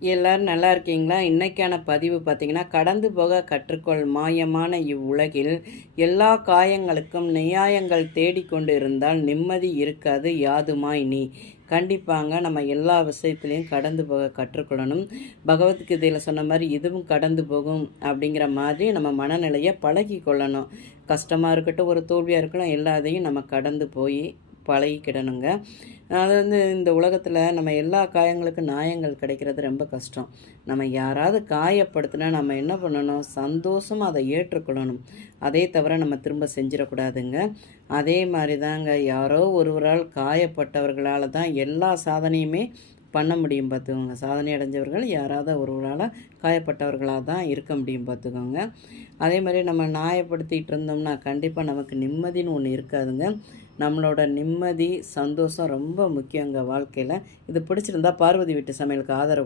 எல்லாரும் நல்லா இருக்கீங்களா? இன்னைக்கான பதிவு பார்த்தீங்கன்னா, கடந்து போக கற்றுக்கொள் மாயமான இவ்வுலகில் எல்லா காயங்களுக்கும் நியாயங்கள் தேடிக்கொண்டு இருந்தால் நிம்மதி இருக்காது யாதுமாய் நீ. கண்டிப்பாங்க நம்ம எல்லா விஷயத்துலையும் கடந்து போக கற்றுக்கொள்ளணும். பகவத்கீதையில சொன்ன மாரி இதுவும் கடந்து போகும் அப்படிங்கிற மாதிரி நம்ம மனநிலைய பழகிக் கொள்ளணும். கஷ்டமா இருக்கட்டும், ஒரு தோல்வியா இருக்கலாம், எல்லாத்தையும் நம்ம கடந்து போய் பழகிக்கிடணுங்க. அது இந்த உலகத்தில் நம்ம எல்லா காயங்களுக்கும் நியாயங்கள் கிடைக்கிறது ரொம்ப கஷ்டம். நம்ம யாராவது காயப்படுத்தினா நம்ம என்ன பண்ணணும்? சந்தோஷமாக அதை ஏற்றுக்கொள்ளணும். அதே தவிர நம்ம திரும்ப செஞ்சிடக்கூடாதுங்க. அதே மாதிரி தாங்க யாரோ ஒருவரால் காயப்பட்டவர்களால் தான் எல்லா சாதனையுமே பண்ண முடியும் பார்த்துக்கோங்க. சாதனை அடைஞ்சவர்கள் யாராவது ஒருவரால் காயப்பட்டவர்களாக தான் இருக்க முடியும் பார்த்துக்கோங்க. அதே மாதிரி நம்ம நியாயப்படுத்திகிட்டு இருந்தோம்னா கண்டிப்பாக நமக்கு நிம்மதின்னு ஒன்று இருக்காதுங்க. நம்மளோட நிம்மதி, சந்தோஷம் ரொம்ப முக்கியங்க வாழ்க்கையில். இது பிடிச்சிருந்தா பார்வதி வீட்டு சமையலுக்கு ஆதரவு